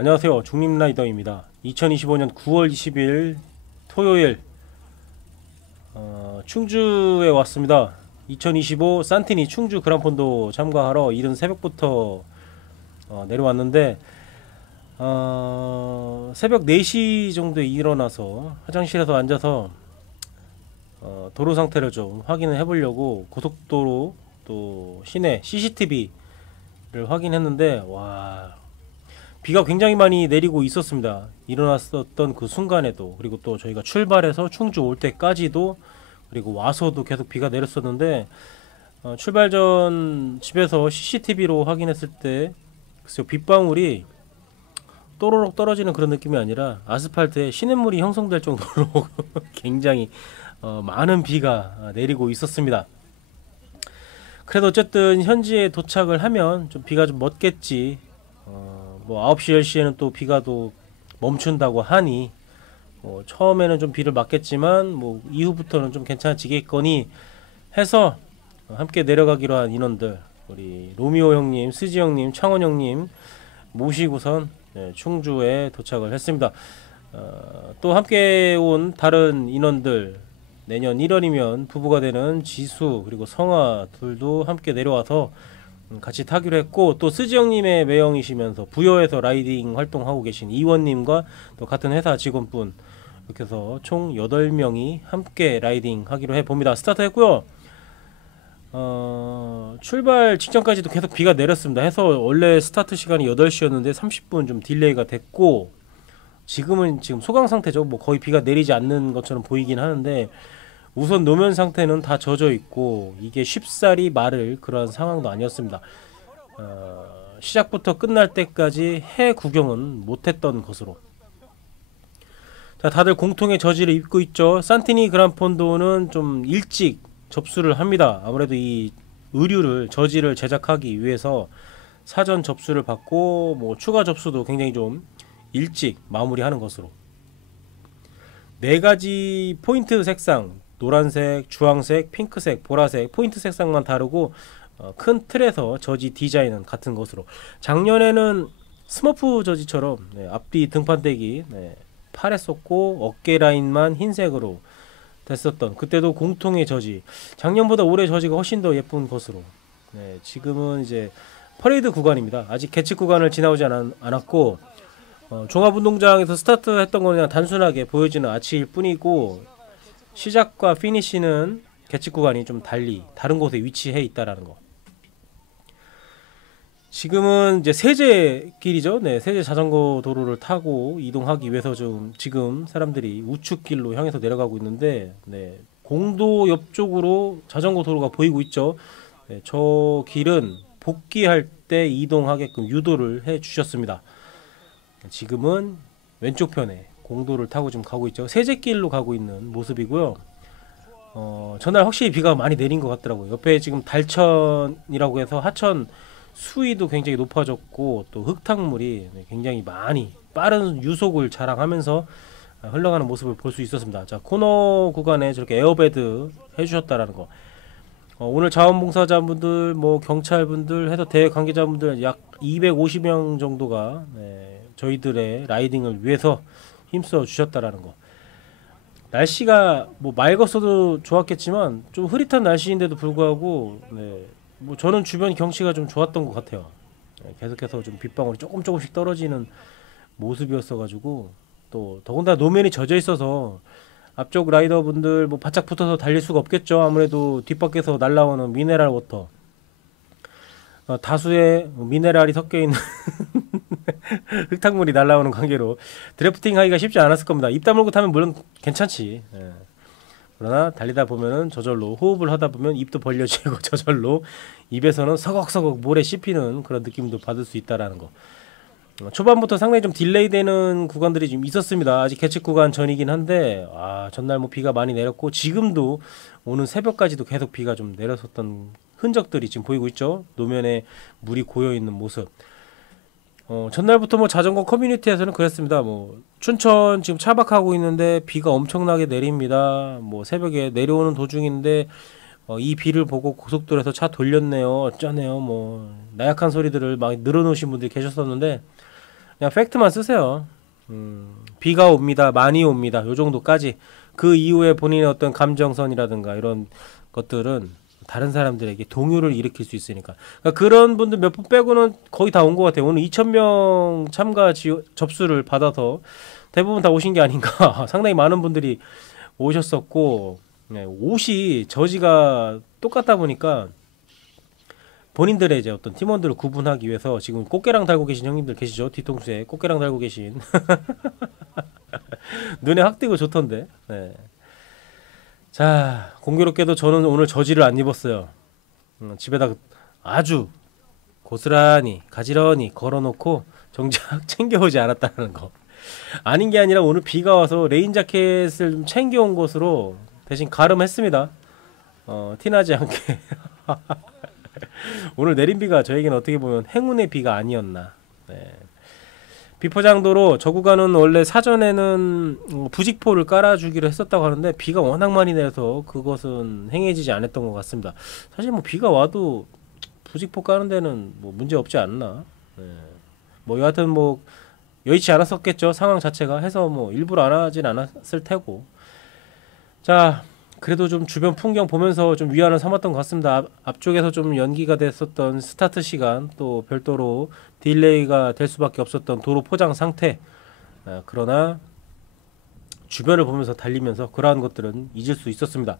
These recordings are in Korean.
안녕하세요. 중립라이더입니다. 2025년 9월 20일 토요일 충주에 왔습니다. 2025 산티니 충주 그란폰도 참가하러 이른 새벽부터 내려왔는데 새벽 4시 정도에 일어나서 화장실에서 앉아서 도로 상태를 좀 확인을 해보려고 고속도로 또 시내 CCTV를 확인했는데 와, 비가 굉장히 많이 내리고 있었습니다. 일어났었던 그 순간에도, 그리고 또 저희가 출발해서 충주 올 때까지도, 그리고 와서도 계속 비가 내렸었는데 출발 전 집에서 CCTV로 확인했을 때 글쎄요, 빗방울이 또로록 떨어지는 그런 느낌이 아니라 아스팔트에 시냇물이 형성될 정도로 굉장히 많은 비가 내리고 있었습니다. 그래도 어쨌든 현지에 도착을 하면 좀 비가 좀 멎겠지. 뭐 9시 10시에는 또 비가 또 멈춘다고 하니 처음에는 좀 비를 맞겠지만 뭐 이후부터는 좀 괜찮아지겠거니 해서 함께 내려가기로 한 인원들, 우리 로미오 형님, 스지 형님, 창원 형님 모시고선 충주에 도착을 했습니다. 또 함께 온 다른 인원들, 내년 1월이면 부부가 되는 지수 그리고 성아 둘도 함께 내려와서 같이 타기로 했고, 또 스지 형님의 매형이시면서 부여에서 라이딩 활동하고 계신 이원님과 또 같은 회사 직원분, 이렇게 해서 총 8명이 함께 라이딩 하기로 해봅니다. 스타트 했고요. 출발 직전까지도 계속 비가 내렸습니다. 해서 원래 스타트 시간이 8시였는데 30분 좀 딜레이가 됐고, 지금 소강 상태죠. 뭐 거의 비가 내리지 않는 것처럼 보이긴 하는데, 우선 노면 상태는 다 젖어 있고 이게 쉽사리 마를 그런 상황도 아니었습니다. 시작부터 끝날 때까지 해 구경은 못했던 것으로. 자, 다들 공통의 저지를 입고 있죠. 산티니 그란폰도는 좀 일찍 접수를 합니다. 아무래도 이 의류를, 저지를 제작하기 위해서 사전 접수를 받고 뭐 추가 접수도 굉장히 좀 일찍 마무리하는 것으로. 4가지 포인트 색상, 노란색, 주황색, 핑크색, 보라색, 포인트 색상만 다르고 큰 틀에서 저지 디자인은 같은 것으로. 작년에는 스머프 저지처럼 앞뒤 등판대기 파랬었고 어깨 라인만 흰색으로 됐었던, 그때도 공통의 저지. 작년보다 올해 저지가 훨씬 더 예쁜 것으로. 지금은 이제 퍼레이드 구간입니다. 아직 개측 구간을 지나오지 않았고 종합운동장에서 스타트했던 건 그냥 단순하게 보여지는 아치일 뿐이고, 시작과 피니시는 개측 구간이 좀 달리 다른 곳에 위치해 있다라는 거. 지금은 이제 세제길이죠. 세제 자전거 도로를 타고 이동하기 위해서 좀 지금 사람들이 우측길로 향해서 내려가고 있는데, 공도 옆쪽으로 자전거 도로가 보이고 있죠. 저 길은 복귀할 때 이동하게끔 유도를 해 주셨습니다. 지금은 왼쪽 편에 공도를 타고 좀 가고 있죠. 세제길로 가고 있는 모습이고요. 전날 확실히 비가 많이 내린 것 같더라고요. 옆에 지금 달천이라고 해서 하천 수위도 굉장히 높아졌고, 또 흙탕물이 굉장히 많이 빠른 유속을 자랑하면서 흘러가는 모습을 볼 수 있었습니다. 자, 코너 구간에 저렇게 에어베드 해주셨다라는 거. 오늘 자원봉사자분들, 뭐 경찰분들 해서 대회 관계자분들 약 250명 정도가 저희들의 라이딩을 위해서 힘써 주셨다라는 거. 날씨가 뭐 맑았어도 좋았겠지만 좀 흐릿한 날씨인데도 불구하고 뭐 저는 주변 경치가 좀 좋았던 것 같아요. 계속해서 좀 빗방울이 조금씩 떨어지는 모습이었어가지고, 또 더군다나 노면이 젖어 있어서 앞쪽 라이더분들 뭐 바짝 붙어서 달릴 수가 없겠죠. 아무래도 뒷밖에서 날라오는 미네랄 워터, 다수의 미네랄이 섞여 있는 흙탕물이 날라오는 관계로 드래프팅 하기가 쉽지 않았을 겁니다. 입 다물고 타면 물론 괜찮지. 그러나 달리다 보면은 저절로 호흡을 하다 보면 입도 벌려지고 저절로 입에서는 서걱서걱 모래 씹히는 그런 느낌도 받을 수 있다라는 거. 초반부터 상당히 좀 딜레이 되는 구간들이 좀 있었습니다. 아직 개측 구간 전이긴 한데 전날 뭐 비가 많이 내렸고, 지금도 오는 새벽까지도 계속 비가 좀 내렸었던 흔적들이 지금 보이고 있죠. 노면에 물이 고여 있는 모습. 전날부터 뭐 자전거 커뮤니티에서는 그랬습니다. 뭐 춘천 지금 차박하고 있는데 비가 엄청나게 내립니다. 뭐 새벽에 내려오는 도중인데 이 비를 보고 고속도로에서 차 돌렸네요, 어쩌네요, 뭐 나약한 소리들을 막 늘어놓으신 분들이 계셨었는데, 그냥 팩트만 쓰세요. 비가 옵니다. 많이 옵니다. 요 정도까지. 그 이후에 본인의 어떤 감정선이라든가 이런 것들은 다른 사람들에게 동요를 일으킬 수 있으니까. 그러니까 그런 분들 몇 분 빼고는 거의 다 온 것 같아요. 오늘 2,000명 참가 접수를 받아서 대부분 다 오신 게 아닌가. 상당히 많은 분들이 오셨었고, 네, 옷이 저지가 똑같다 보니까 본인들의 이제 어떤 팀원들을 구분하기 위해서 지금 꽃게랑 달고 계신 형님들 계시죠? 뒤통수에 꽃게랑 달고 계신 눈에 확 띄고 좋던데. 네. 자, 공교롭게도 저는 오늘 저지를 안 입었어요. 집에다 아주 고스란히 가지런히 걸어놓고 정작 챙겨오지 않았다는 거. 아닌 게 아니라 오늘 비가 와서 레인 자켓을 좀 챙겨온 것으로 대신 가름했습니다. 티나지 않게. 오늘 내린 비가 저에게는 어떻게 보면 행운의 비가 아니었나. 네. 비포장도로 저 구간은 원래 사전에는 부직포를 깔아주기로 했었다고 하는데 비가 워낙 많이 내서 그것은 행해지지 않았던 것 같습니다. 사실 뭐 비가 와도 부직포 까는 데는 뭐 문제 없지 않나. 네. 뭐 여하튼 뭐 여의치 않았었겠죠, 상황 자체가. 해서 뭐 일부러 안 하진 않았을 테고. 자, 그래도 좀 주변 풍경 보면서 좀 위안을 삼았던 것 같습니다. 앞쪽에서 좀 연기가 됐었던 스타트 시간, 또 별도로 딜레이가 될 수밖에 없었던 도로 포장 상태. 그러나 주변을 보면서 달리면서 그러한 것들은 잊을 수 있었습니다.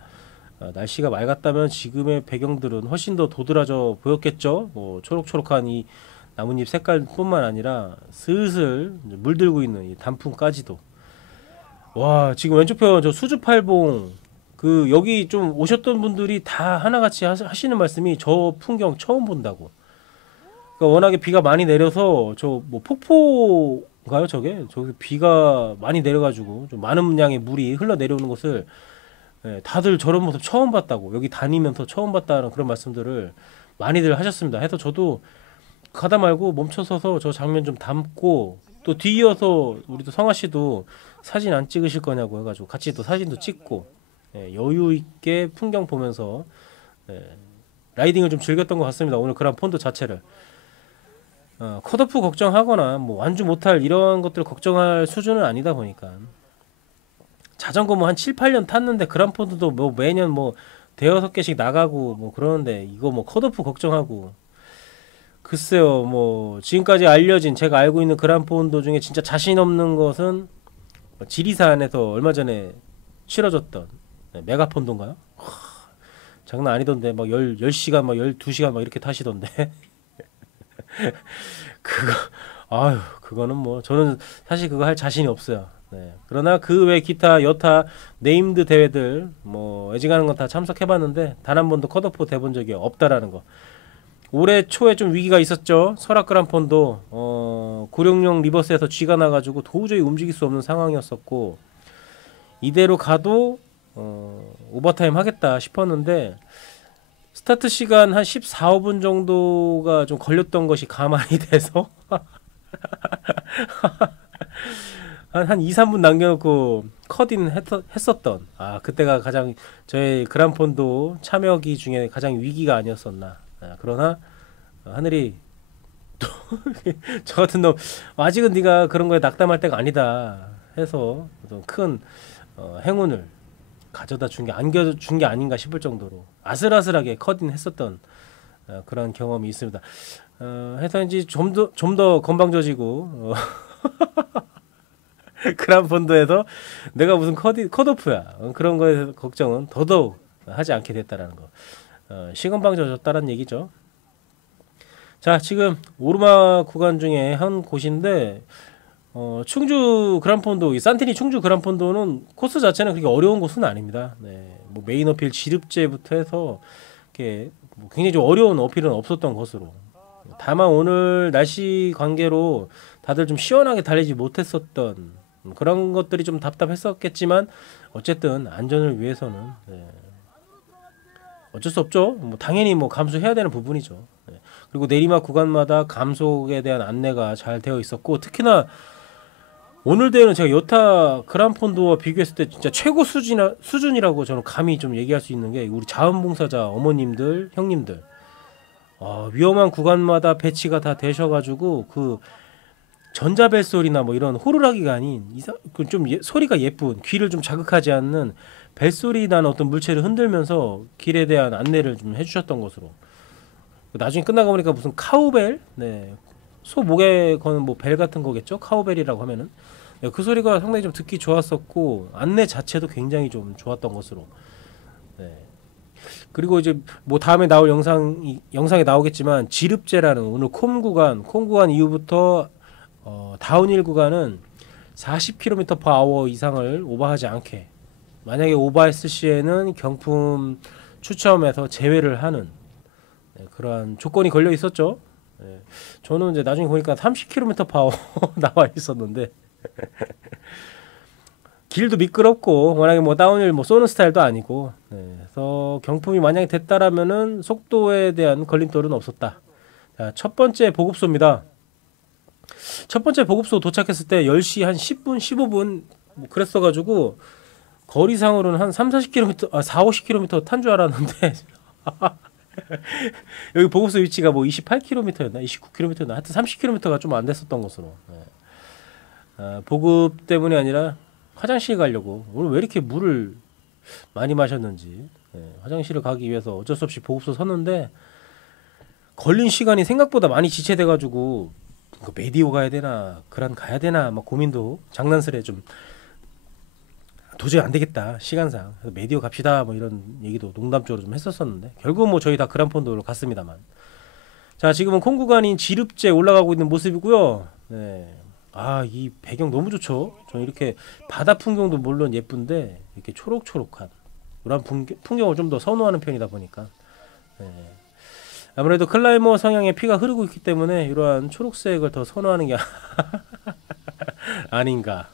날씨가 맑았다면 지금의 배경들은 훨씬 더 도드라져 보였겠죠. 뭐 초록초록한 이 나뭇잎 색깔뿐만 아니라 슬슬 물들고 있는 이 단풍까지도. 와, 지금 왼쪽 편 저 수주팔봉 그 여기 좀 오셨던 분들이 다 하나같이 하시는 말씀이 저 풍경 처음 본다고. 그러니까 워낙에 비가 많이 내려서 저 뭐 폭포인가요 저게? 저기 비가 많이 내려가지고 좀 많은 양의 물이 흘러 내려오는 것을, 예, 다들 저런 모습 처음 봤다고, 여기 다니면서 처음 봤다는 그런 말씀들을 많이들 하셨습니다. 해서 저도 가다 말고 멈춰서서 저 장면 좀 담고, 또 뒤이어서 우리 또 성아 씨도 사진 안 찍으실 거냐고 해가지고 같이 또 사진도 찍고, 예, 여유 있게 풍경 보면서, 예, 라이딩을 좀 즐겼던 것 같습니다. 오늘 그란 폰도 자체를. 컷오프 걱정하거나 뭐 완주 못할 이런 것들 걱정할 수준은 아니다 보니까 자전거 뭐 한 7, 8년 탔는데 그란 폰도 뭐 매년 뭐 대여섯 개씩 나가고 뭐 그러는데 이거 뭐 컷오프 걱정하고, 글쎄요, 뭐 지금까지 알려진 제가 알고 있는 그란폰도 중에 진짜 자신 없는 것은 지리산에서 얼마 전에 치러졌던 메가폰도인가요? 장난 아니던데 막 10시간 막 12시간 막 이렇게 타시던데. 그거 아유, 그거는 뭐 저는 사실 그거 할 자신이 없어요. 네. 그러나 그 외 기타 여타 네임드 대회들 뭐 애지간한 건 다 참석해봤는데 단 한 번도 컷오프 돼본 적이 없다라는 거. 올해 초에 좀 위기가 있었죠. 설악 그란폰도 966 리버스에서 쥐가 나가지고 도저히 움직일 수 없는 상황이었었고, 이대로 가도 오버타임 하겠다 싶었는데 스타트 시간 한 14, 5분 정도가 좀 걸렸던 것이 가만히 돼서 한 2, 3분 남겨놓고 컷인 했었던, 그때가 가장 저의 그란폰도 참여기 중에 가장 위기가 아니었었나. 그러나 하늘이 또 저 같은 놈 아직은 네가 그런 거에 낙담할 때가 아니다 해서 큰 행운을 가져다 준 게 안겨준 게 아닌가 싶을 정도로 아슬아슬하게 컷인 했었던 그런 경험이 있습니다. 해서 이제 좀 더 건방져지고 그란폰도에서 내가 무슨 컷오프야 그런 거에 대해서 걱정은 더더욱 하지 않게 됐다라는 거. 시건방져졌다는 얘기죠. 자, 지금 오르막 구간 중에 한 곳인데 충주 그란폰도, 이 산티니 충주 그란폰도는 코스 자체는 그렇게 어려운 곳은 아닙니다. 네, 뭐 메인 어필 지릅제부터 해서 이렇게 뭐 굉장히 좀 어려운 어필은 없었던 것으로. 다만 오늘 날씨 관계로 다들 좀 시원하게 달리지 못했었던 그런 것들이 좀 답답했었겠지만 어쨌든 안전을 위해서는, 네, 어쩔 수 없죠. 뭐 당연히 뭐 감수해야 되는 부분이죠. 네. 그리고 내리막 구간마다 감속에 대한 안내가 잘 되어 있었고, 특히나 오늘 대회는 제가 여타 그란폰도와 비교했을 때 진짜 최고 수준이라고 저는 감히 좀 얘기할 수 있는 게, 우리 자원봉사자 어머님들, 형님들, 위험한 구간마다 배치가 다 되셔가지고 그 전자벨 소리나 뭐 이런 호루라기가 아닌 좀 소리가 예쁜 귀를 좀 자극하지 않는 벨소리 나는 어떤 물체를 흔들면서 길에 대한 안내를 좀 해주셨던 것으로. 나중에 끝나고 보니까 무슨 카우벨, 네, 소 목에 거는 뭐 벨 같은 거겠죠? 카우벨이라고 하면은. 네, 그 소리가 상당히 좀 듣기 좋았었고 안내 자체도 굉장히 좀 좋았던 것으로. 네. 그리고 이제 뭐 다음에 나올 영상에 나오겠지만 지릅제라는 오늘 콤 구간 이후부터 다운힐 구간은 40km/h 이상을 오버하지 않게, 만약에 오버했을 시에는 경품 추첨에서 제외를 하는, 네, 그러한 조건이 걸려 있었죠. 네, 저는 이제 나중에 보니까 30km/h 나와 있었는데 길도 미끄럽고 워낙에 뭐 다운힐 뭐 쏘는 스타일도 아니고, 네, 그래서 경품이 만약에 됐다라면은 속도에 대한 걸림돌은 없었다. 자, 첫 번째 보급소입니다. 첫 번째 보급소 도착했을 때 10시 한 10분, 15분 뭐 그랬어가지고 거리상으로는 한 3, 40km, 4, 50km 탄 줄 알았는데 여기 보급소 위치가 뭐 28km였나, 29km였나, 하여튼 30km가 좀 안 됐었던 것으로. 네. 보급 때문이 아니라 화장실 가려고 오늘 왜 이렇게 물을 많이 마셨는지, 네, 화장실을 가기 위해서 어쩔 수 없이 보급소 섰는데 걸린 시간이 생각보다 많이 지체돼가지고 메디오 가야 되나 그란 가야 되나 막 고민도 장난스레 좀 도저히 안 되겠다 시간상 그래서 메디오 갑시다 뭐 이런 얘기도 농담적으로 좀 했었었는데 결국은 뭐 저희 다 그란폰도로 갔습니다만. 자, 지금은 콩 구간인 지릅제 올라가고 있는 모습이고요. 네. 이 배경 너무 좋죠. 저는 이렇게 바다 풍경도 물론 예쁜데 이렇게 초록초록한 이런 풍경을 좀 더 선호하는 편이다 보니까, 네, 아무래도 클라이머 성향의 피가 흐르고 있기 때문에 이러한 초록색을 더 선호하는 게 아닌가.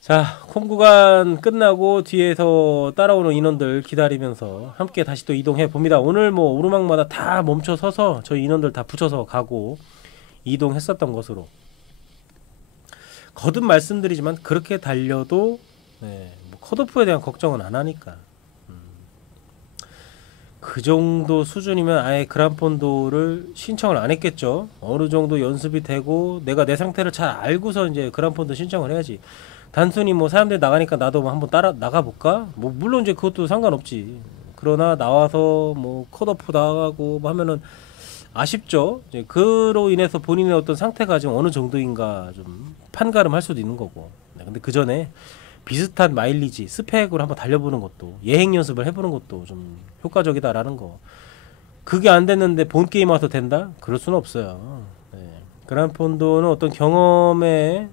자, 콩 구간 끝나고 뒤에서 따라오는 인원들 기다리면서 함께 다시 또 이동해 봅니다. 오늘 뭐 오르막마다 다 멈춰 서서 저희 인원들 다 붙여서 가고 이동했었던 것으로. 거듭 말씀드리지만 그렇게 달려도, 네, 뭐 컷오프에 대한 걱정은 안 하니까. 그 정도 수준이면 아예 그란폰도를 신청을 안 했겠죠. 어느 정도 연습이 되고 내가 내 상태를 잘 알고서 이제 그란폰도 신청을 해야지. 단순히 뭐 사람들이 나가니까 나도 뭐 한번 따라 나가볼까? 뭐 물론 이제 그것도 상관없지. 그러나 나와서 뭐 컷오프 나가고 뭐 하면은 아쉽죠. 이제 그로 인해서 본인의 어떤 상태가 지금 어느 정도인가 좀 판가름할 수도 있는 거고. 네, 근데 그 전에 비슷한 마일리지 스펙으로 한번 달려보는 것도, 예행 연습을 해보는 것도 좀 효과적이다라는 거. 그게 안 됐는데 본 게임 와서 된다? 그럴 수는 없어요. 네. 그란폰도는 어떤 경험의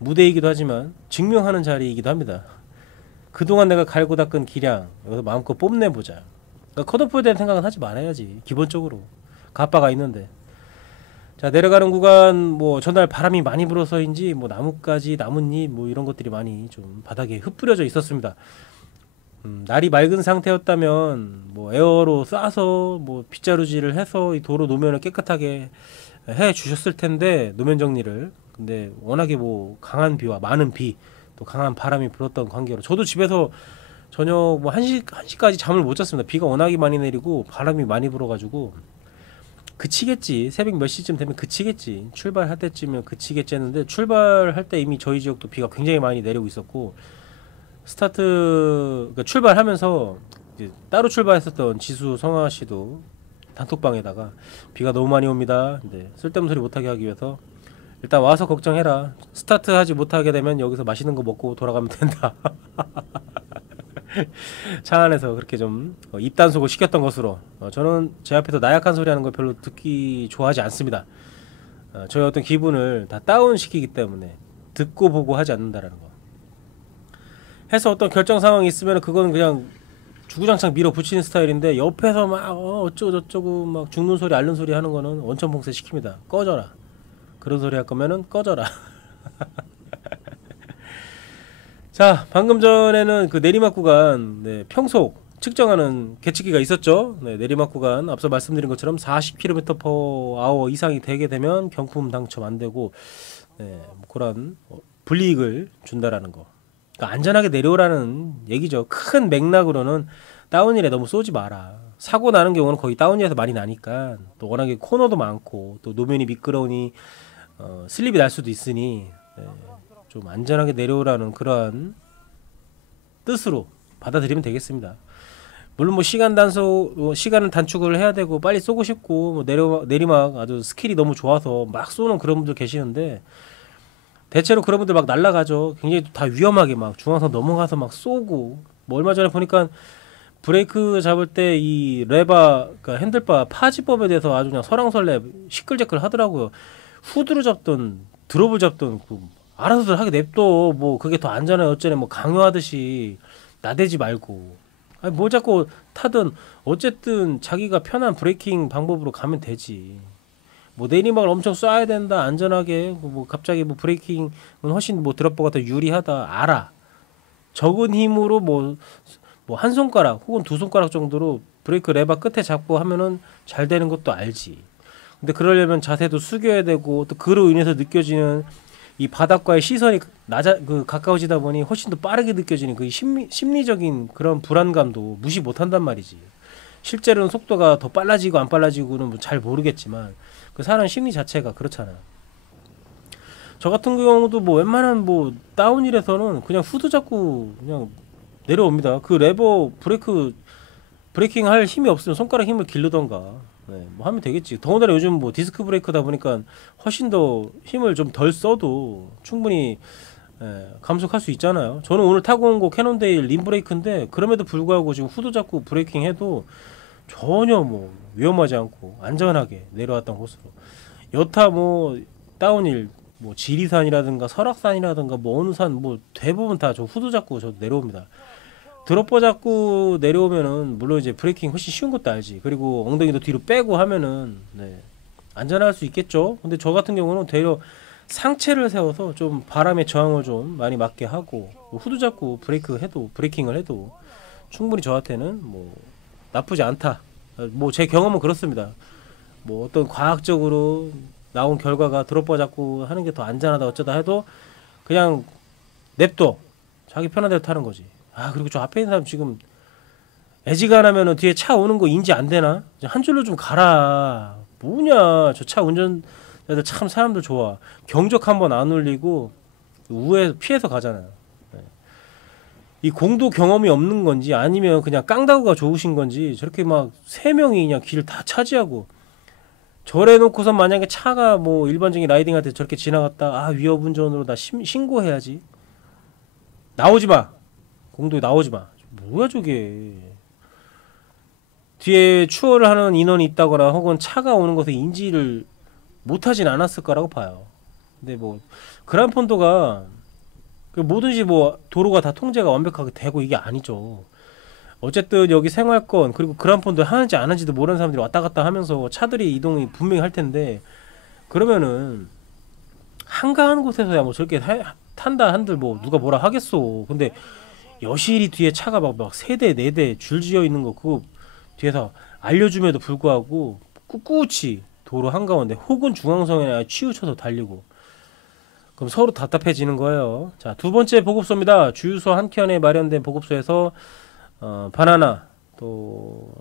무대이기도 하지만 증명하는 자리이기도 합니다. 그동안 내가 갈고 닦은 기량 여기서 마음껏 뽐내보자. 그러니까 컷오프에 대한 생각은 하지 말아야지. 기본적으로 가빠가 있는데. 자, 내려가는 구간 뭐 전날 바람이 많이 불어서인지 뭐 나뭇가지, 나뭇잎 뭐 이런 것들이 많이 좀 바닥에 흩뿌려져 있었습니다. 날이 맑은 상태였다면 뭐 에어로 쏴서 뭐 빗자루질을 해서 이 도로 노면을 깨끗하게 해 주셨을 텐데, 노면 정리를. 근데 워낙에 뭐 강한 비와 많은 비, 또 강한 바람이 불었던 관계로 저도 집에서 저녁 뭐 1시까지 잠을 못 잤습니다. 비가 워낙에 많이 내리고 바람이 많이 불어가지고. 그치겠지, 새벽 몇 시쯤 되면 그치겠지, 출발할 때쯤이면 그치겠지 했는데, 출발할 때 이미 저희 지역도 비가 굉장히 많이 내리고 있었고, 그러니까 출발하면서 이제 따로 출발했었던 지수 성아 씨도 단톡방에다가 비가 너무 많이 옵니다. 근데 쓸데없는 소리 못하게 하기 위해서 일단 와서 걱정해라. 스타트 하지 못하게 되면 여기서 맛있는 거 먹고 돌아가면 된다. 차 안에서 그렇게 좀 입단속을 시켰던 것으로. 저는 제 앞에서 나약한 소리 하는 걸 별로 듣기 좋아하지 않습니다. 저의 어떤 기분을 다 다운시키기 때문에 듣고 보고 하지 않는다라는 거. 해서 어떤 결정 상황이 있으면 그건 그냥 주구장창 밀어붙이는 스타일인데, 옆에서 막 어쩌고 저쩌고 막 죽는 소리 앓는 소리 하는 거는 원천 봉쇄 시킵니다. 꺼져라. 그런 소리 할 거면은 꺼져라. 자, 방금 전에는 그 내리막 구간, 네, 평속 측정하는 계측기가 있었죠. 네, 내리막 구간 앞서 말씀드린 것처럼 40km/h 이상이 되게 되면 경품 당첨 안 되고, 네, 그런 불이익을 준다라는 거. 그러니까 안전하게 내려오라는 얘기죠. 큰 맥락으로는 다운힐에 너무 쏘지 마라. 사고 나는 경우는 거의 다운힐에서 많이 나니까, 또 워낙에 코너도 많고 또 노면이 미끄러우니 슬립이 날 수도 있으니 좀 안전하게 내려오라는 그러한 뜻으로 받아들이면 되겠습니다. 물론 뭐 시간은 단축을 해야 되고 빨리 쏘고 싶고 뭐 내리막 아주 스킬이 너무 좋아서 막 쏘는 그런 분들 계시는데 대체로 그런 분들 막 날아가죠. 굉장히 다 위험하게 막 중앙선 넘어가서 막 쏘고 뭐 얼마 전에 보니까 브레이크 잡을 때 이 레바 그러니까 핸들바 파지법에 대해서 아주 그냥 설왕설래 시끌제끌 하더라고요. 후드로 잡던 드롭을 잡던 알아서들 하게 냅둬. 뭐 그게 더 안전해 어쩌네 뭐 강요하듯이 나대지 말고. 아니 뭐 자꾸 타든 어쨌든 자기가 편한 브레이킹 방법으로 가면 되지. 뭐 내리막을 엄청 쏴야 된다 안전하게 뭐 갑자기 뭐 브레이킹은 훨씬 뭐 드롭버가 더 유리하다 알아. 적은 힘으로 뭐 한 손가락 혹은 두 손가락 정도로 브레이크 레바 끝에 잡고 하면은 잘 되는 것도 알지. 근데 그러려면 자세도 숙여야 되고 또 그로 인해서 느껴지는 이 바닥과의 시선이 가까워지다 보니 훨씬 더 빠르게 느껴지는 그 심리적인 그런 불안감도 무시 못한단 말이지. 실제로는 속도가 더 빨라지고 안 빨라지고는 뭐 잘 모르겠지만 그 사람 심리 자체가 그렇잖아요. 저 같은 경우도 뭐 웬만한 뭐 다운힐에서는 그냥 후드 잡고 그냥 내려옵니다. 그 레버 브레이킹 할 힘이 없으면 손가락 힘을 기르던가 뭐 하면 되겠지. 더군다나 요즘 뭐 디스크 브레이크다 보니까 훨씬 더 힘을 좀 덜 써도 충분히 감속할 수 있잖아요. 저는 오늘 타고 온 거 캐논데일 림 브레이크인데 그럼에도 불구하고 지금 후드 잡고 브레이킹 해도 전혀 뭐 위험하지 않고 안전하게 내려왔던 코스로. 여타 뭐 다운힐 뭐 지리산이라든가 설악산이라든가 뭐 어느 산 뭐 대부분 다 저 후드 잡고 저 내려옵니다. 드롭버 잡고 내려오면은 물론 이제 브레이킹 훨씬 쉬운 것도 알지. 그리고 엉덩이도 뒤로 빼고 하면은 안전할 수 있겠죠. 근데 저 같은 경우는 되려 상체를 세워서 좀 바람의 저항을 좀 많이 맞게 하고 후드 잡고 브레이킹을 해도 충분히 저한테는 뭐 나쁘지 않다. 뭐 제 경험은 그렇습니다. 뭐 어떤 과학적으로 나온 결과가 드롭버 잡고 하는 게 더 안전하다 어쩌다 해도 그냥 냅둬. 자기 편한 대로 타는 거지. 아 그리고 저 앞에 있는 사람 지금 애지간하면은 뒤에 차 오는 거 인지 안 되나? 한 줄로 좀 가라. 뭐냐 저 차 운전자들 참 사람들 좋아. 경적 한번 안 울리고 우회해서 피해서 가잖아요. 이 공도 경험이 없는 건지 아니면 그냥 깡다구가 좋으신 건지 저렇게 막 세 명이 그냥 길 다 차지하고 저래 놓고선 만약에 차가 뭐 일반적인 라이딩할 때 저렇게 지나갔다 아 위협운전으로 나 신고해야지. 나오지 마. 공도에 나오지 마. 뭐야 저게. 뒤에 추월을 하는 인원이 있다거나 혹은 차가 오는 것에 인지를 못하진 않았을 거라고 봐요. 근데 뭐 그란폰도가 뭐든지 뭐 도로가 다 통제가 완벽하게 되고 이게 아니죠. 어쨌든 여기 생활권 그리고 그란폰도 하는지 안 하는지도 모르는 사람들이 왔다 갔다 하면서 차들이 이동이 분명히 할 텐데 그러면은 한가한 곳에서야 뭐 저렇게 탄다 한들 뭐 누가 뭐라 하겠어. 근데 여실히 뒤에 차가 막 세 대 네 대 줄지어 있는 거 그거 뒤에서 알려줌에도 불구하고 꿋꿋이 도로 한가운데 혹은 중앙선에 치우쳐서 달리고 그럼 서로 답답해지는 거예요. 자, 두 번째 보급소입니다. 주유소 한 켠에 마련된 보급소에서 바나나 또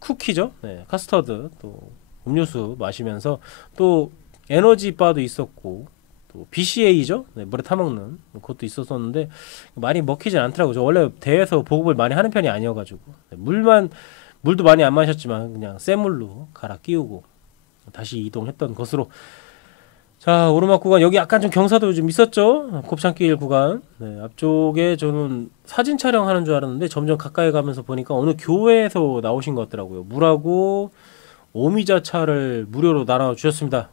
쿠키죠. 카스터드 또 음료수 마시면서 또 에너지 바도 있었고 또 BCA죠. 물에 타먹는 그것도 있었었는데 많이 먹히진 않더라고요. 저 원래 대회에서 보급을 많이 하는 편이 아니어가지고 물도 많이 안 마셨지만 그냥 센 물로 갈아 끼우고 다시 이동했던 것으로. 자 오르막 구간 여기 약간 좀 경사도 좀 있었죠. 곱창길 구간. 앞쪽에 저는 사진 촬영하는 줄 알았는데 점점 가까이 가면서 보니까 어느 교회에서 나오신 것 같더라고요. 물하고 오미자차를 무료로 나눠 주셨습니다.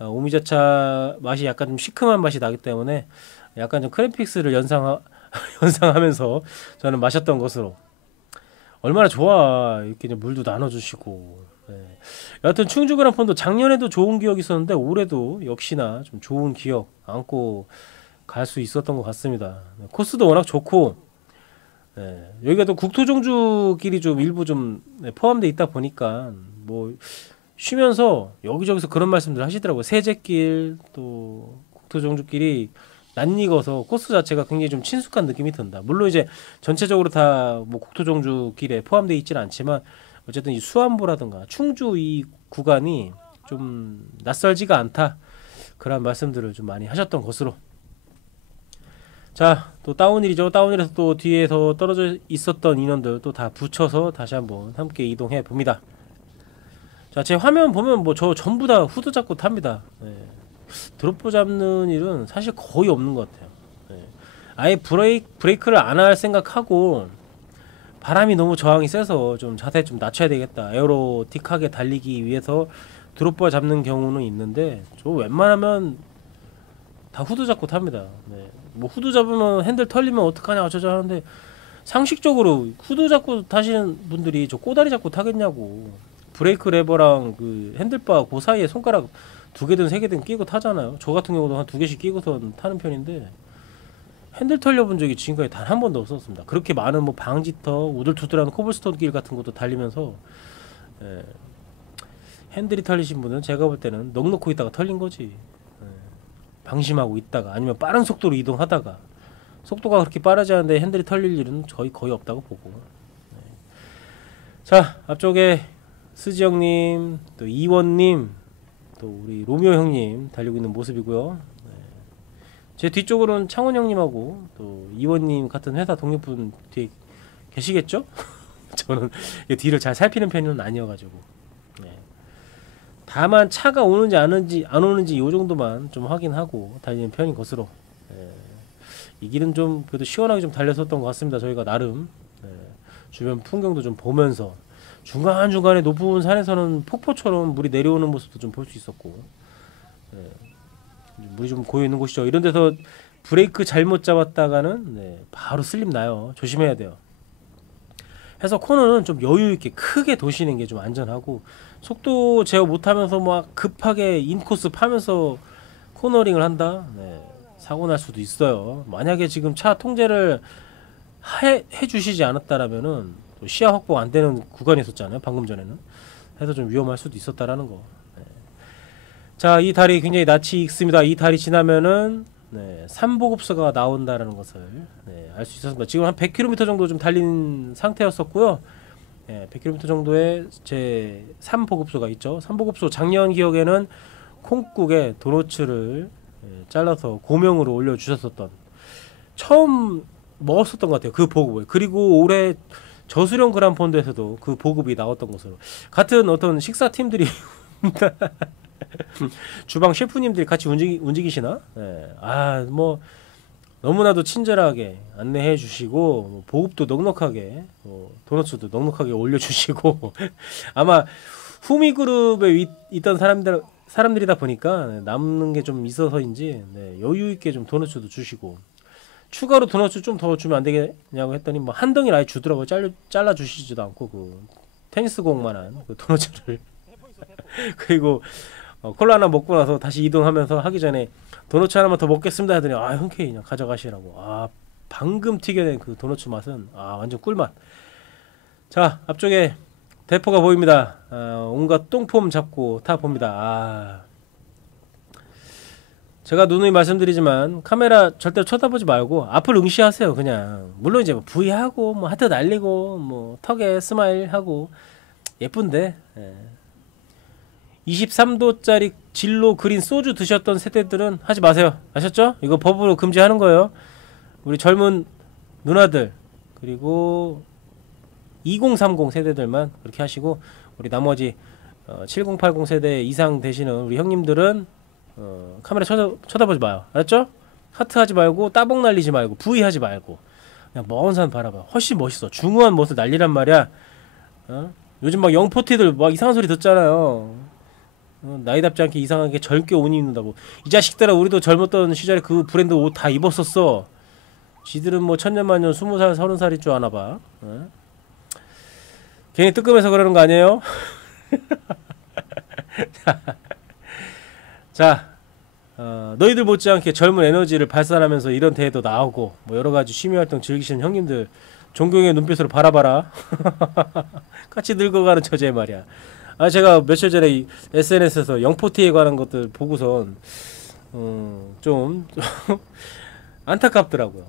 오미자차 맛이 약간 좀 시큼한 맛이 나기 때문에 약간 좀 크램픽스를 연상하면서 저는 마셨던 것으로. 얼마나 좋아 이렇게 물도 나눠주시고. 여하튼 충주 그란폰도 작년에도 좋은 기억이 있었는데 올해도 역시나 좀 좋은 기억 안고 갈 수 있었던 것 같습니다. 코스도 워낙 좋고 여기가 또 국토종주길이 좀 일부 좀 포함되어 있다 보니까 뭐 쉬면서 여기저기서 그런 말씀들 하시더라고요. 세제길 또 국토종주길이 낯익어서 코스 자체가 굉장히 좀 친숙한 느낌이 든다. 물론 이제 전체적으로 다 뭐 국토종주길에 포함되어 있지는 않지만 어쨌든 이 수안보라든가 충주 이 구간이 좀 낯설지가 않다. 그런 말씀들을 좀 많이 하셨던 것으로. 자, 또 다운힐이죠. 다운힐에서 또 뒤에서 떨어져 있었던 인원들 또 다 붙여서 다시 한번 함께 이동해 봅니다. 자, 제 화면 보면 뭐 저 전부 다 후드 잡고 탑니다. 네. 드롭보 잡는 일은 사실 거의 없는 것 같아요. 네. 아예 브레이크를 안 할 생각하고 바람이 너무 저항이 세서 좀 자세 좀 낮춰야 되겠다, 에어로틱하게 달리기 위해서 드롭보 잡는 경우는 있는데, 저 웬만하면 다 후드 잡고 탑니다. 네. 뭐 후드 잡으면 핸들 털리면 어떡하냐 어쩌자 하는데, 상식적으로 후드 잡고 타시는 분들이 저 꼬다리 잡고 타겠냐고. 브레이크 레버랑 그 핸들바 그 사이에 손가락 2개든 3개든 끼고 타잖아요. 저 같은 경우도 한 2개씩 끼고서 타는 편인데, 핸들 털려본 적이 지금까지 단 한 번도 없었습니다. 그렇게 많은 뭐 방지터, 우들투들한 코블스톤 길 같은 것도 달리면서, 예, 핸들이 털리신 분은 제가 볼 때는 넋 놓고 있다가 털린 거지. 예, 방심하고 있다가, 아니면 빠른 속도로 이동하다가, 속도가 그렇게 빠르지 않은데 핸들이 털릴 일은 거의 없다고 보고. 예. 자, 앞쪽에 스지 형님, 또 이원님, 또 우리 로미오 형님 달리고 있는 모습이고요. 제 뒤쪽으로는 창원 형님하고 또 이원님 같은 회사 동료분 뒤에 계시겠죠? 저는 뒤를 잘 살피는 편은 아니어가지고. 네. 다만 차가 오는지 안 오는지 요 정도만 좀 확인하고 달리는 편인 것으로. 네. 이 길은 좀 그래도 시원하게 좀 달렸었던 것 같습니다. 저희가 나름. 네. 주변 풍경도 좀 보면서, 중간중간에 높은 산에서는 폭포처럼 물이 내려오는 모습도 좀 볼 수 있었고. 네. 물이 좀 고여 있는 곳이죠. 이런 데서 브레이크 잘못 잡았다가는, 네, 바로 슬립 나요. 조심해야 돼요. 해서 코너는 좀 여유 있게 크게 도시는 게 좀 안전하고, 속도 제어 못하면서 막 급하게 인코스 파면서 코너링을 한다, 네, 사고 날 수도 있어요. 만약에 지금 차 통제를 해 주시지 않았다라면은 또 시야 확보가 안 되는 구간이 있었잖아요, 방금 전에는. 해서 좀 위험할 수도 있었다라는 거. 자, 이 다리 굉장히 낯이 익습니다. 이 다리 지나면은, 네, 3보급소가 나온다라는 것을, 네, 알 수 있었습니다. 지금 한 100km 정도 좀 달린 상태였었고요. 네, 100km 정도의 제 3보급소가 있죠. 3보급소 작년 기억에는 콩국에 도너츠를, 네, 잘라서 고명으로 올려주셨었던, 처음 먹었었던 것 같아요. 그 보급을. 그리고 올해 저수령 그란폰드에서도 그 보급이 나왔던 것으로, 같은 어떤 식사팀들이 주방 셰프님들이 같이 움직이시나? 네. 아, 뭐 너무나도 친절하게 안내해 주시고, 뭐 보급도 넉넉하게, 도너츠도 넉넉하게 올려주시고 아마 후미 그룹에 있던 사람들이다 보니까 남는 게 좀 있어서인지, 네, 여유 있게 좀 도너츠도 주시고, 추가로 도너츠 좀 더 주면 안 되겠냐고 했더니 뭐 한 덩이를 아예 주더라고요. 잘라 주시지도 않고, 그 테니스 공만한 그 도너츠를 그리고 콜라 하나 먹고 나서 다시 이동하면서 하기 전에 도너츠 하나만 더 먹겠습니다 하더니, 아, 흔쾌히 그냥 가져가시라고. 아, 방금 튀겨낸 그 도너츠 맛은, 아, 완전 꿀맛. 자, 앞쪽에 대포가 보입니다. 온갖 똥폼 잡고 타 봅니다. 아, 제가 누누이 말씀드리지만 카메라 절대 쳐다보지 말고 앞을 응시하세요. 그냥. 물론 이제 뭐 V하고 뭐 하트 날리고 뭐 턱에 스마일 하고 예쁜데, 예. 23도짜리 진로 그린 소주 드셨던 세대들은 하지 마세요. 아셨죠? 이거 법으로 금지하는 거예요. 우리 젊은 누나들, 그리고 2030 세대들만 그렇게 하시고, 우리 나머지 7080 세대 이상 되시는 우리 형님들은 카메라 쳐다보지 마요. 알았죠? 하트 하지 말고, 따봉 날리지 말고, V 하지 말고, 그냥 먼 산 바라봐. 훨씬 멋있어. 중후한 모습 난리란 말이야. 요즘 막 영포티들 막 이상한 소리 듣잖아요. 나이답지 않게 이상하게 젊게 옷 입는다고. 이 자식들아, 우리도 젊었던 시절에 그 브랜드 옷 다 입었었어. 지들은 뭐 천년만년 20살 30살일 줄 아나봐. 괜히 뜨끔해서 그러는 거 아니에요? 자, 너희들 못지않게 젊은 에너지를 발산하면서 이런 대회도 나오고, 뭐 여러가지 취미활동 즐기시는 형님들 존경의 눈빛으로 바라봐라. 같이 늙어가는 처제 말이야. 아, 제가 며칠 전에 SNS에서 영포티에 관한 것들 보고선 좀 안타깝더라고요.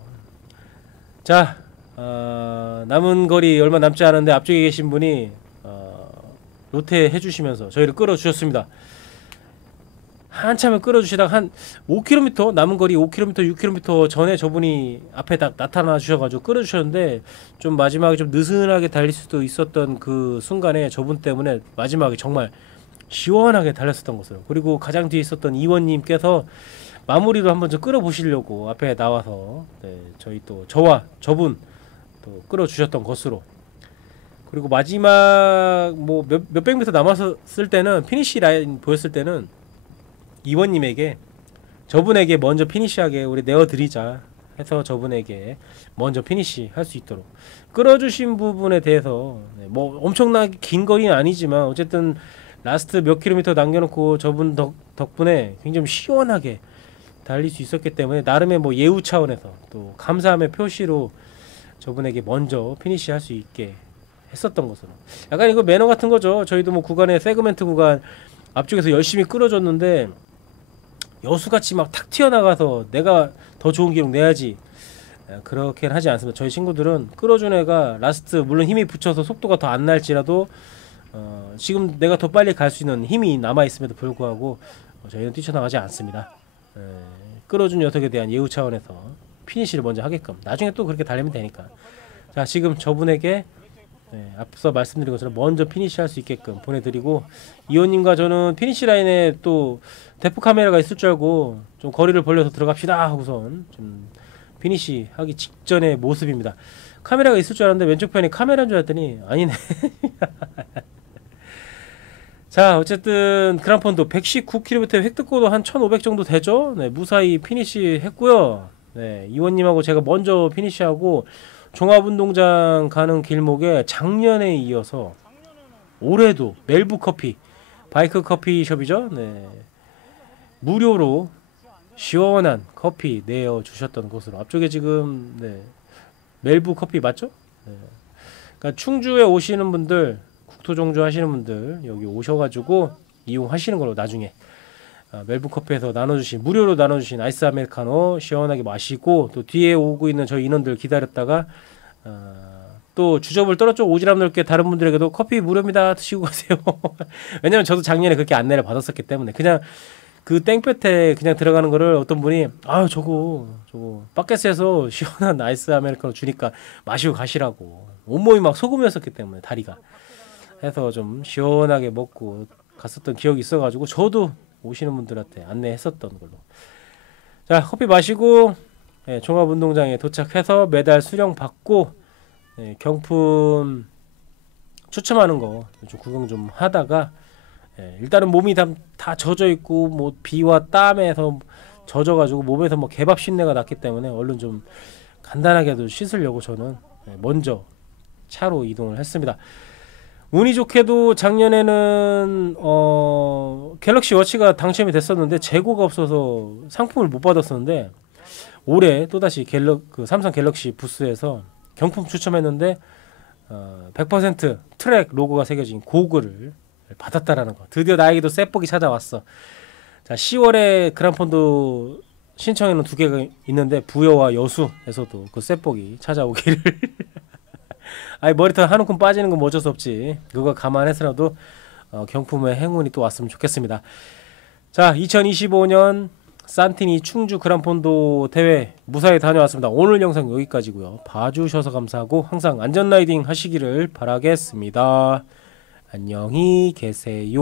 자, 남은 거리 얼마 남지 않은데 앞쪽에 계신 분이 로테 해주시면서 저희를 끌어주셨습니다. 한참을 끌어주시다가 한 5km 남은 거리 5km 6km 전에 저분이 앞에 딱 나타나 주셔가지고 끌어주셨는데 좀 마지막에 좀 느슨하게 달릴 수도 있었던 그 순간에 저분 때문에 마지막에 정말 시원하게 달렸었던 것으로. 그리고 가장 뒤에 있었던 이원님께서 마무리로 한번 좀 끌어보시려고 앞에 나와서 네, 저희 또 저와 저분 또 끌어주셨던 것으로. 그리고 마지막 뭐 몇백 미터 남았을 때는 피니시 라인 보였을 때는 이원님에게 저분에게 먼저 피니시하게 우리 내어드리자 해서 저분에게 먼저 피니시 할 수 있도록 끌어주신 부분에 대해서 네, 뭐 엄청나게 긴 거리는 아니지만 어쨌든 라스트 몇 킬로미터 남겨놓고 저분 덕분에 굉장히 시원하게 달릴 수 있었기 때문에 나름의 뭐 예우 차원에서 또 감사함의 표시로 저분에게 먼저 피니시 할 수 있게 했었던 것으로. 약간 이거 매너 같은 거죠. 저희도 뭐 구간에 세그멘트 구간 앞쪽에서 열심히 끌어줬는데 여수같이 막 탁 튀어나가서 내가 더 좋은 기록 내야지 그렇게는 하지 않습니다. 저희 친구들은 끌어준 애가 라스트 물론 힘이 붙여서 속도가 더 안 날지라도 지금 내가 더 빨리 갈 수 있는 힘이 남아있음에도 불구하고 저희는 뛰쳐나가지 않습니다. 끌어준 녀석에 대한 예우 차원에서 피니시를 먼저 하게끔 나중에 또 그렇게 달리면 되니까. 자, 지금 저분에게 앞서 말씀드린 것처럼 먼저 피니시 할 수 있게끔 보내드리고, 이호님과 저는 피니시 라인에 또 대포 카메라가 있을 줄 알고 좀 거리를 벌려서 들어갑시다 하고선 좀 피니시 하기 직전의 모습입니다. 카메라가 있을 줄 알았는데 왼쪽 편이 카메라인 줄 알았더니 아니네. 자, 어쨌든 그란폰도 119km 획득고도 한 1500 정도 되죠. 네, 무사히 피니시 했고요. 네, 이원님하고 제가 먼저 피니시하고 종합운동장 가는 길목에 작년에 이어서 올해도 멜부 커피, 바이크 커피숍이죠. 네, 무료로 시원한 커피 내어 주셨던 곳으로. 앞쪽에 지금 네, 멜부 커피 맞죠? 네. 그러니까 충주에 오시는 분들, 국토종주 하시는 분들 여기 오셔가지고 이용하시는 걸로 나중에 멜부 커피에서 나눠주신, 무료로 나눠주신 아이스 아메리카노 시원하게 마시고, 또 뒤에 오고 있는 저희 인원들 기다렸다가 또 주접을 떨었죠. 오지랖 넓게 다른 분들에게도 커피 무료입니다 드시고 가세요. 왜냐면 저도 작년에 그렇게 안내를 받았었기 때문에 그냥 그 땡볕에 그냥 들어가는 거를 어떤 분이 저거 바켓에서 시원한 아이스 아메리카노 주니까 마시고 가시라고, 온몸이 막 소금이었었기 때문에 다리가 해서 좀 시원하게 먹고 갔었던 기억이 있어가지고 저도 오시는 분들한테 안내했었던 걸로. 자, 커피 마시고 종합운동장에 도착해서 메달 수령 받고 경품 추첨하는 거 좀 구경 좀 하다가 일단은 몸이 다 젖어 있고 뭐 비와 땀에서 젖어가지고 몸에서 뭐 개밥 신내가 났기 때문에 얼른 좀 간단하게도 씻으려고 저는 먼저 차로 이동을 했습니다. 운이 좋게도 작년에는 갤럭시 워치가 당첨이 됐었는데 재고가 없어서 상품을 못 받았었는데, 올해 또다시 삼성 갤럭시 부스에서 경품 추첨했는데 100% 트랙 로고가 새겨진 고글을 받았다라는 거. 드디어 나에게도 셋복이 찾아왔어. 자, 10월에 그란폰도 신청에는 2개가 있는데 부여와 여수에서도 그 셋복이 찾아오기를. 아니, 머리털 한 움큼 빠지는 건 뭐 어쩔 수 없지. 그거 감안해서라도 경품의 행운이 또 왔으면 좋겠습니다. 자, 2025년 산티니 충주 그란폰도 대회 무사히 다녀왔습니다. 오늘 영상 여기까지고요. 봐주셔서 감사하고 항상 안전 라이딩 하시기를 바라겠습니다. 안녕히 계세요.